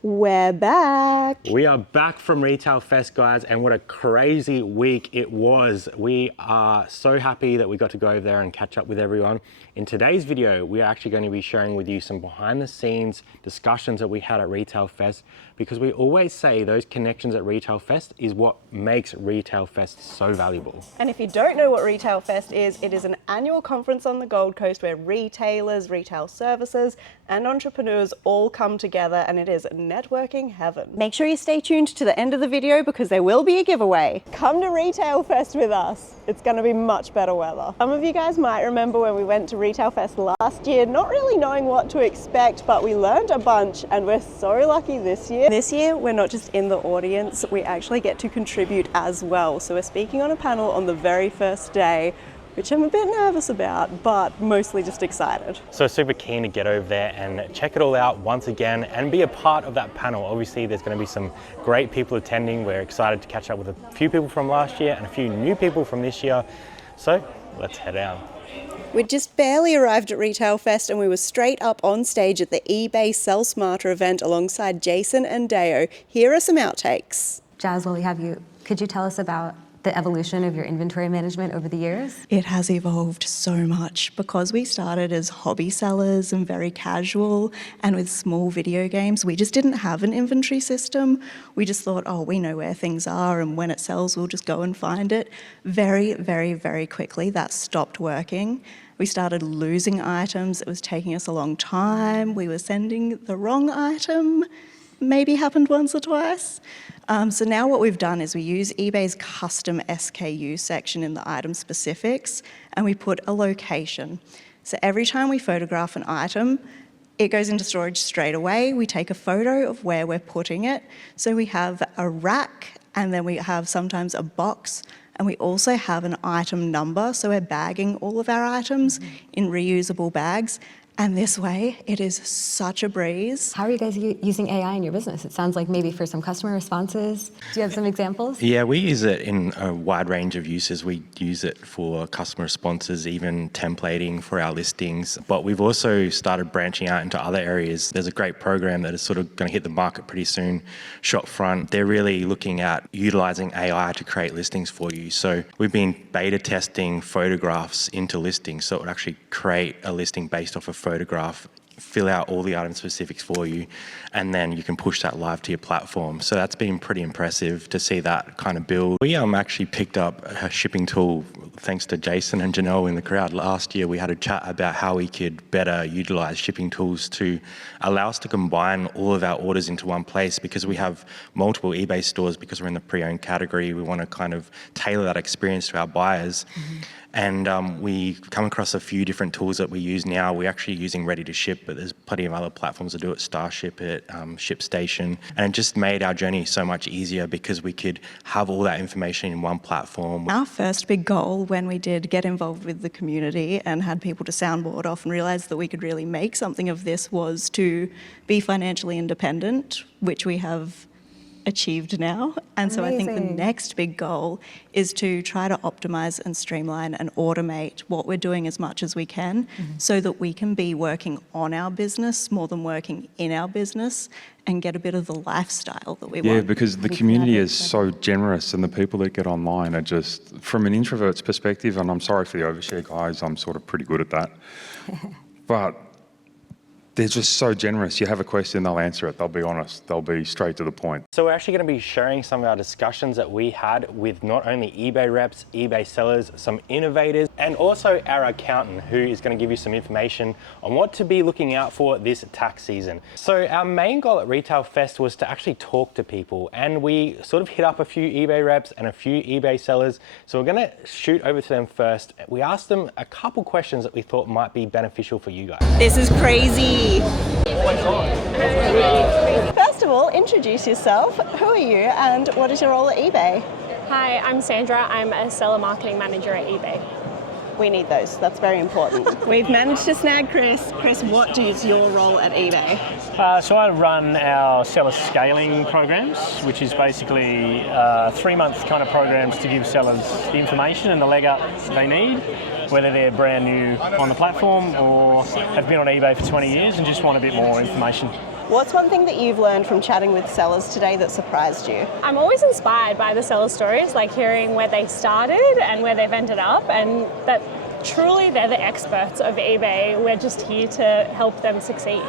We're back. We are back from Retail Fest, guys, and what a crazy week it was. We are so happy that we got to go over there and catch up with everyone. In today's video, we are actually going to be sharing with you some behind the scenes discussions that we had at Retail Fest, because we always say those connections at Retail Fest is what makes Retail Fest so valuable. And if you don't know what Retail Fest is, it is an annual conference on the Gold Coast where retailers, retail services, and entrepreneurs all come together, and it is networking heaven. Make sure you stay tuned to the end of the video because there will be a giveaway. Come to Retail Fest with us. It's going to be much better weather. Some of you guys might remember when we went to Retail Fest last year, not really knowing what to expect, but we learned a bunch, and we're so lucky this year. This year, we're not just in the audience, we actually get to contribute as well. So we're speaking on a panel on the very first day, which I'm a bit nervous about, but mostly just excited. So super keen to get over there and check it all out once again and be a part of that panel. Obviously, there's going to be some great people attending. We're excited to catch up with a few people from last year and a few new people from this year. So let's head out. We'd just barely arrived at Retail Fest and we were straight up on stage at the eBay Sell Smarter event alongside Jason and Deo. Here are some outtakes. Jazz, while we have you, could you tell us about the evolution of your inventory management over the years? It has evolved so much because we started as hobby sellers and very casual, and with small video games, we just didn't have an inventory system. We just thought, oh, we know where things are, and when it sells, we'll just go and find it. Very, very, very quickly, that stopped working. We started losing items. It was taking us a long time. We were sending the wrong item. Maybe happened once or twice. So now what we've done is we use eBay's custom SKU section in the item specifics, and we put a location. So every time we photograph an item, it goes into storage straight away. We take a photo of where we're putting it. So we have a rack, and then we have sometimes a box, and we also have an item number. So we're bagging all of our items in reusable bags. And this way, it is such a breeze. How are you guys using AI in your business? It sounds like maybe for some customer responses. Do you have some examples? Yeah, we use it in a wide range of uses. We use it for customer responses, even templating for our listings. But we've also started branching out into other areas. There's a great program that is sort of going to hit the market pretty soon, Shopfront. They're really looking at utilizing AI to create listings for you. So we've been beta testing photographs into listings. So it would actually create a listing based off of photograph, fill out all the item specifics for you, and then you can push that live to your platform. So that's been pretty impressive to see that kind of build. We actually picked up a shipping tool thanks to Jason and Janelle in the crowd. Last year we had a chat about how we could better utilize shipping tools to allow us to combine all of our orders into one place, because we have multiple eBay stores. Because we're in the pre-owned category, we want to kind of tailor that experience to our buyers. And we come across a few different tools that we use now. We're actually using Ready to Ship, but there's plenty of other platforms that do it, Starship it, ShipStation. And it just made our journey so much easier because we could have all that information in one platform. Our first big goal when we did get involved with the community and had people to soundboard off and realise that we could really make something of this was to be financially independent, which we have achieved now. And so I think the next big goal is to try to optimize and streamline and automate what we're doing as much as we can, so that we can be working on our business more than working in our business and get a bit of the lifestyle that we want. Yeah, because the community is so generous, and the people that get online are just, from an introvert's perspective, and I'm sorry for the overshare guys, I'm sort of pretty good at that, but they're just so generous. You have a question, they'll answer it. They'll be honest. They'll be straight to the point. So we're actually going to be sharing some of our discussions that we had with not only eBay reps, eBay sellers, some innovators, and also our accountant, who is going to give you some information on what to be looking out for this tax season. So our main goal at Retail Fest was to actually talk to people, and we sort of hit up a few eBay reps and a few eBay sellers. So we're going to shoot over to them first. We asked them a couple questions that we thought might be beneficial for you guys. This is crazy. First of all, introduce yourself. Who are you and what is your role at eBay? Hi, I'm Sandra. I'm a seller marketing manager at eBay. We need those. That's very important. We've managed to snag Chris. Chris, what is your role at eBay? So I run our seller scaling programs, which is basically 3-month kind of programs to give sellers the information and the leg up they need, whether they're brand new on the platform or have been on eBay for 20 years and just want a bit more information. What's one thing that you've learned from chatting with sellers today that surprised you? I'm always inspired by the seller stories, like hearing where they started and where they've ended up, and that truly they're the experts of eBay. We're just here to help them succeed.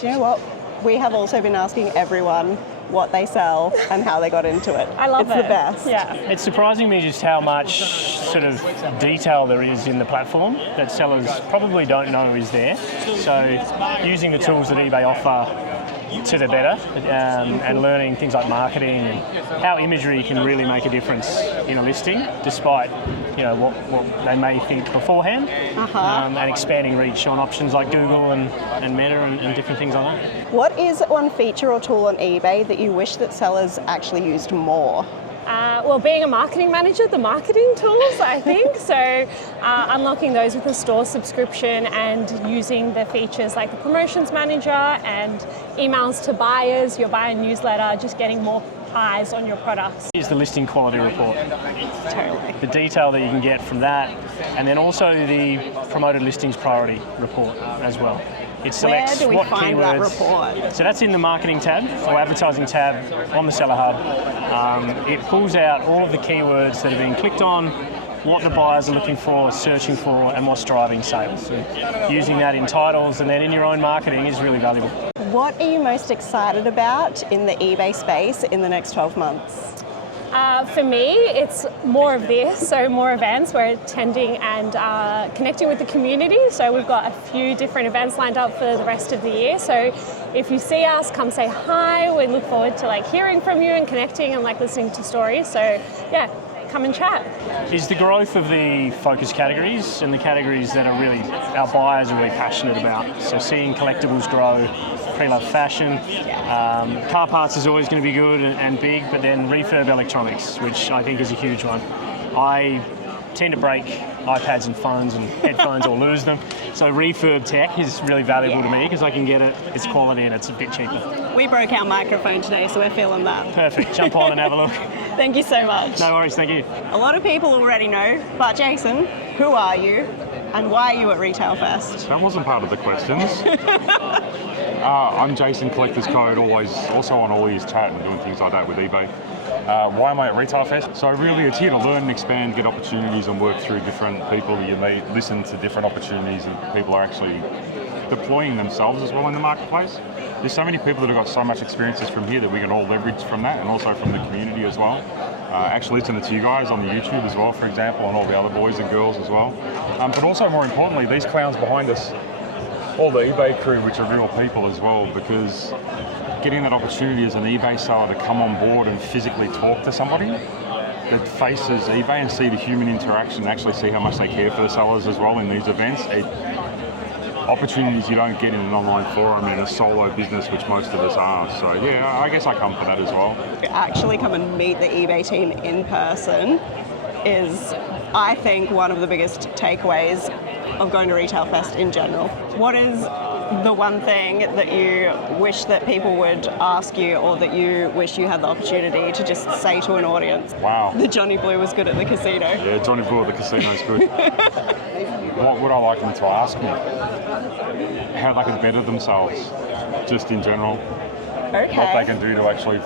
Do you know what? We have also been asking everyone what they sell and how they got into it. I love it. It's the best. Yeah. It's surprising me just how much sort of detail there is in the platform that sellers probably don't know is there. So using the tools that eBay offer to the better, and learning things like marketing and how imagery can really make a difference in a listing, despite what they may think beforehand, and expanding reach on options like Google and Meta and different things like that. What is one feature or tool on eBay that you wish that sellers actually used more? Well, being a marketing manager, the marketing tools, I think. So unlocking those with a store subscription and using the features like the promotions manager and emails to buyers, your buyer newsletter, just getting more eyes on your products. Here's the listing quality report. Totally. The detail that you can get from that, and then also the promoted listings priority report as well. It selects Where do we what find keywords. that report? So that's in the marketing tab or advertising tab on the Seller Hub. It pulls out all of the keywords that have been clicked on, what the buyers are looking for, searching for, and what's driving sales. And using that in titles and then in your own marketing is really valuable. What are you most excited about in the eBay space in the next 12 months? For me, it's more of this, so more events. We're attending and connecting with the community. So we've got a few different events lined up for the rest of the year. So if you see us, come say hi. We look forward to hearing from you and connecting and listening to stories. So yeah, come and chat. Is the growth of the focus categories and the categories that are really our buyers are really passionate about. So seeing collectibles grow, pre-loved fashion, car parts is always going to be good and big, but then refurb electronics, which I think is a huge one. I tend to break iPads and phones and headphones or lose them. So refurb tech is really valuable to me because I can get it, it's quality and it's a bit cheaper. We broke our microphone today, so we're feeling that. Perfect, jump on and have a look. Thank you so much. No worries, thank you. A lot of people already know, but Jason, who are you and why are you at Retail Fest? That wasn't part of the questions. I'm Jason, Collector's Code, also on all these chat and doing things like that with eBay. Why am I at Retail Fest? So really it's here to learn and expand, get opportunities and work through different people that you meet, listen to different opportunities that people are actually deploying themselves as well in the marketplace. There's so many people that have got so much experiences from here that we can all leverage from that and also from the community as well. Actually listening to you guys on the YouTube as well, for example, and all the other boys and girls as well. But also more importantly, these clowns behind us, all the eBay crew, which are real people as well, because getting that opportunity as an eBay seller to come on board and physically talk to somebody that faces eBay and see the human interaction and actually see how much they care for the sellers as well in these events. Opportunities you don't get in an online forum in a solo business, which most of us are. So yeah, I guess I come for that as well. To actually come and meet the eBay team in person is, I think, one of the biggest takeaways of going to Retail Fest in general. What is the one thing that you wish that people would ask you or that you wish you had the opportunity to just say to an audience? Wow. The Johnny Blue was good at the casino. Yeah, Johnny Blue at the casino is good. What would I like them to ask me? How they can better themselves, just in general. Okay. What they can do to actually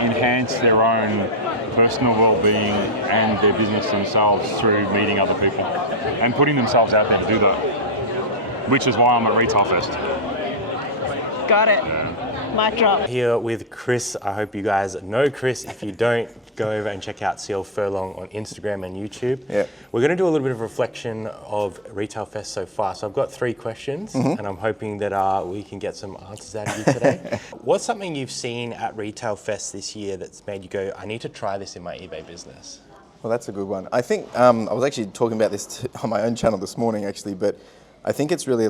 enhance their own personal well-being and their business themselves through meeting other people and putting themselves out there to do that, which is why I'm at Retail Fest. Got it. Mic drop. Here with Chris. I hope you guys know Chris. If you don't, go over and check out Searle Furlong on Instagram and YouTube. Yeah. We're going to do a little bit of reflection of Retail Fest so far. So I've got 3 questions, and I'm hoping that we can get some answers out of you today. What's something you've seen at Retail Fest this year that's made you go, I need to try this in my eBay business? Well, that's a good one. I think I was actually talking about this on my own channel this morning, actually, but I think it's really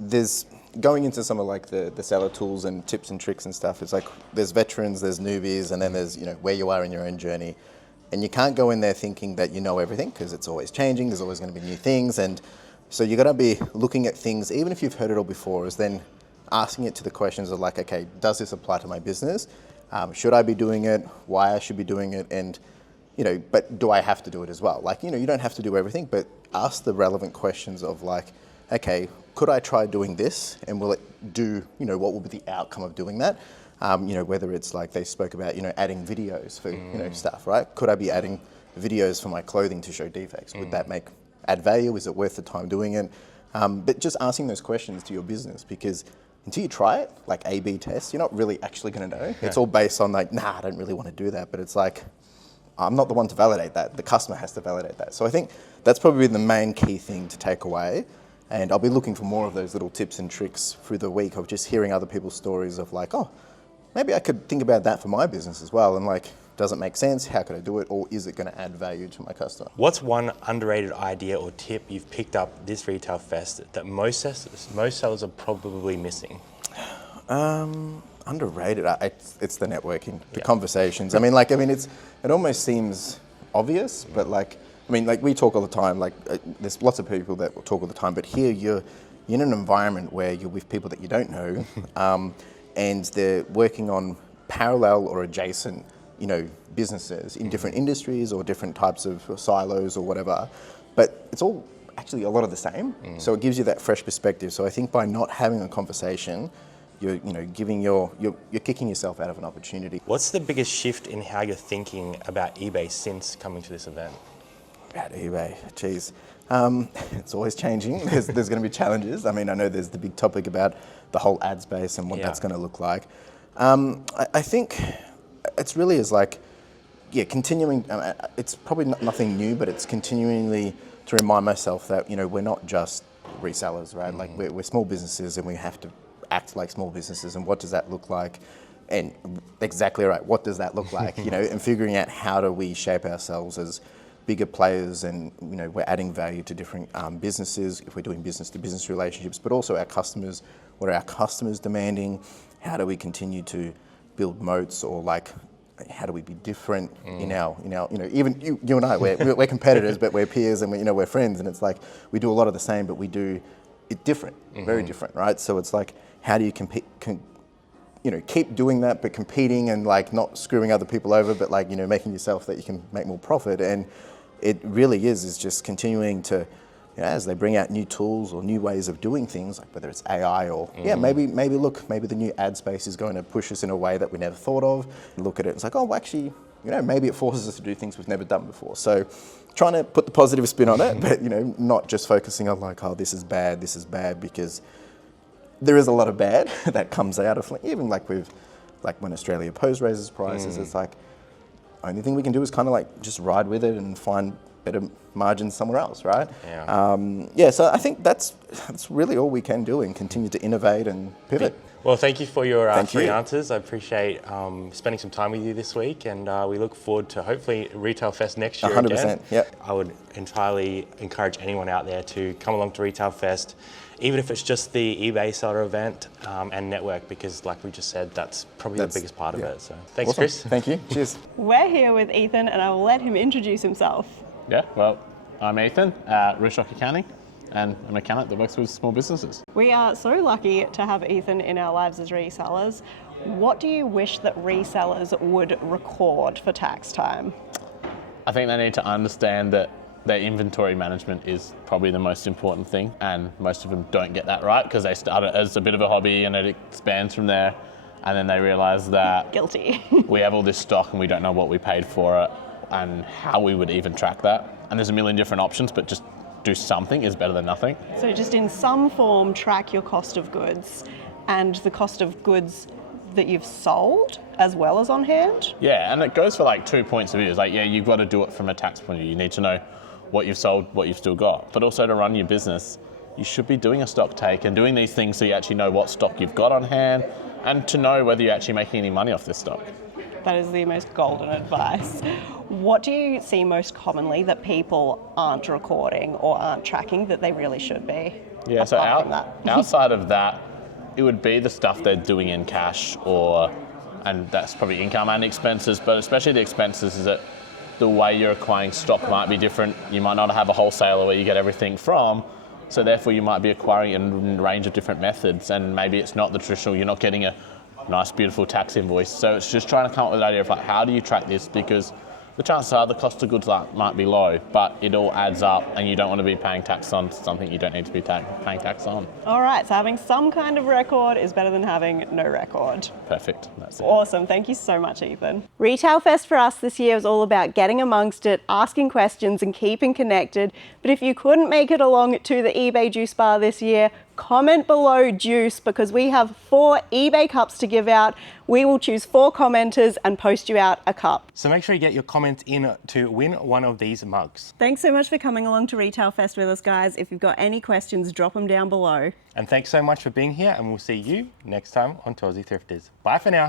there's going into some of the seller tools and tips and tricks and stuff. It's there's veterans, there's newbies, and then there's where you are in your own journey, and you can't go in there thinking that you know everything because it's always changing. There's always going to be new things, and so you got to be looking at things, even if you've heard it all before, is then asking it to the questions of okay, does this apply to my business? Should I be doing it? Why I should be doing it? And but do I have to do it as well? You don't have to do everything, but ask the relevant questions of okay, could I try doing this, and will it do, what will be the outcome of doing that? Whether it's like they spoke about, adding videos for, stuff, right? Could I be adding videos for my clothing to show defects? Would that add value? Is it worth the time doing it? But just asking those questions to your business, because until you try it, like A/B tests, you're not really actually going to know. It's all based on like, nah, I don't really want to do that. But it's like, I'm not the one to validate that. The customer has to validate that. So I think that's probably the main key thing to take away. And I'll be looking for more of those little tips and tricks through the week of just hearing other people's stories of like, oh, maybe I could think about that for my business as well. And like, does it make sense? How could I do it? Or is it going to add value to my customer? What's one underrated idea or tip you've picked up this Retail Fest that most sellers are probably missing? Underrated. It's the networking, the conversations. It almost seems obvious, but we talk all the time. There's lots of people that will talk all the time, but here you're in an environment where you're with people that you don't know, and they're working on parallel or adjacent, businesses in different industries or different types of silos or whatever. But it's all actually a lot of the same. So it gives you that fresh perspective. So I think by not having a conversation, you're kicking yourself out of an opportunity. What's the biggest shift in how you're thinking about eBay since coming to this event? About eBay, geez. It's always changing. There's going to be challenges. I know there's the big topic about the whole ad space and what that's going to look like. I think it's really is continuing. It's probably nothing new, but it's continually to remind myself that we're not just resellers, right? Like we're small businesses, and we have to act like small businesses. And what does that look like? And exactly right. What does that look like? And figuring out how do we shape ourselves as bigger players, and we're adding value to different businesses if we're doing business-to-business relationships, but also our customers. What are our customers demanding? How do we continue to build moats, or how do we be different in our even you and I, we're competitors, but we're peers, and we're friends, and it's like we do a lot of the same, but we do it different, very different, right? So it's like, how do you compete? Keep doing that, but competing and not screwing other people over, but making yourself that you can make more profit. And it really is just continuing to, as they bring out new tools or new ways of doing things, like whether it's AI or maybe the new ad space is going to push us in a way that we never thought of. And look at it, it's like, oh, well, actually, maybe it forces us to do things we've never done before. So trying to put the positive spin on it, but not just focusing on oh, this is bad, because there is a lot of bad that comes out of even when Australia Post raises prices. It's only thing we can do is kind of just ride with it and find better margins somewhere else, right? So I think that's really all we can do, and continue to innovate and pivot. Well, thank you for your three answers. I appreciate spending some time with you this week, and we look forward to hopefully Retail Fest next year 100%, again. Yep. I would entirely encourage anyone out there to come along to Retail Fest, even if it's just the eBay seller event and network, because like we just said, that's probably the biggest part of it. So thanks, Awesome. Chris. Thank you. Cheers. We're here with Ethan, and I will let him introduce himself. Yeah, well, I'm Ethan, Reselling Accounting, and I'm an accountant that works with small businesses. We are so lucky to have Ethan in our lives as resellers. What do you wish that resellers would record for tax time? I think they need to understand that their inventory management is probably the most important thing, and most of them don't get that right because they start it as a bit of a hobby and it expands from there, and then they realise that Guilty. we have all this stock and we don't know what we paid for it and how we would even track that. And there's a million different options, but just do something is better than nothing. So just in some form, track your cost of goods and the cost of goods that you've sold as well as on hand? Yeah, and it goes for 2 points of view. It's you've got to do it from a tax point of view. You need to know what you've sold, what you've still got. But also to run your business, you should be doing a stock take and doing these things so you actually know what stock you've got on hand and to know whether you're actually making any money off this stock. That is the most golden advice. What do you see most commonly that people aren't recording or aren't tracking that they really should be? Yeah, so outside of that, it would be the stuff they're doing in cash and that's probably income and expenses, but especially the expenses is that the way you're acquiring stock might be different. You might not have a wholesaler where you get everything from, so therefore you might be acquiring in a range of different methods, and maybe it's not the traditional, you're not getting a nice beautiful tax invoice. So it's just trying to come up with an idea of how do you track this, because the chances are the cost of goods might be low, but it all adds up and you don't want to be paying tax on something you don't need to be paying tax on. All right, so having some kind of record is better than having no record. Perfect, that's it. Awesome, thank you so much, Ethan. Retail Fest for us this year is all about getting amongst it, asking questions and keeping connected. But if you couldn't make it along to the eBay Juice Bar this year, comment below Juice, because we have 4 eBay cups to give out. We will choose 4 commenters and post you out a cup. So make sure you get your comments in to win one of these mugs. Thanks so much for coming along to Retail Fest with us, guys. If you've got any questions, drop them down below. And thanks so much for being here, and we'll see you next time on Aussie Thrifters. Bye for now.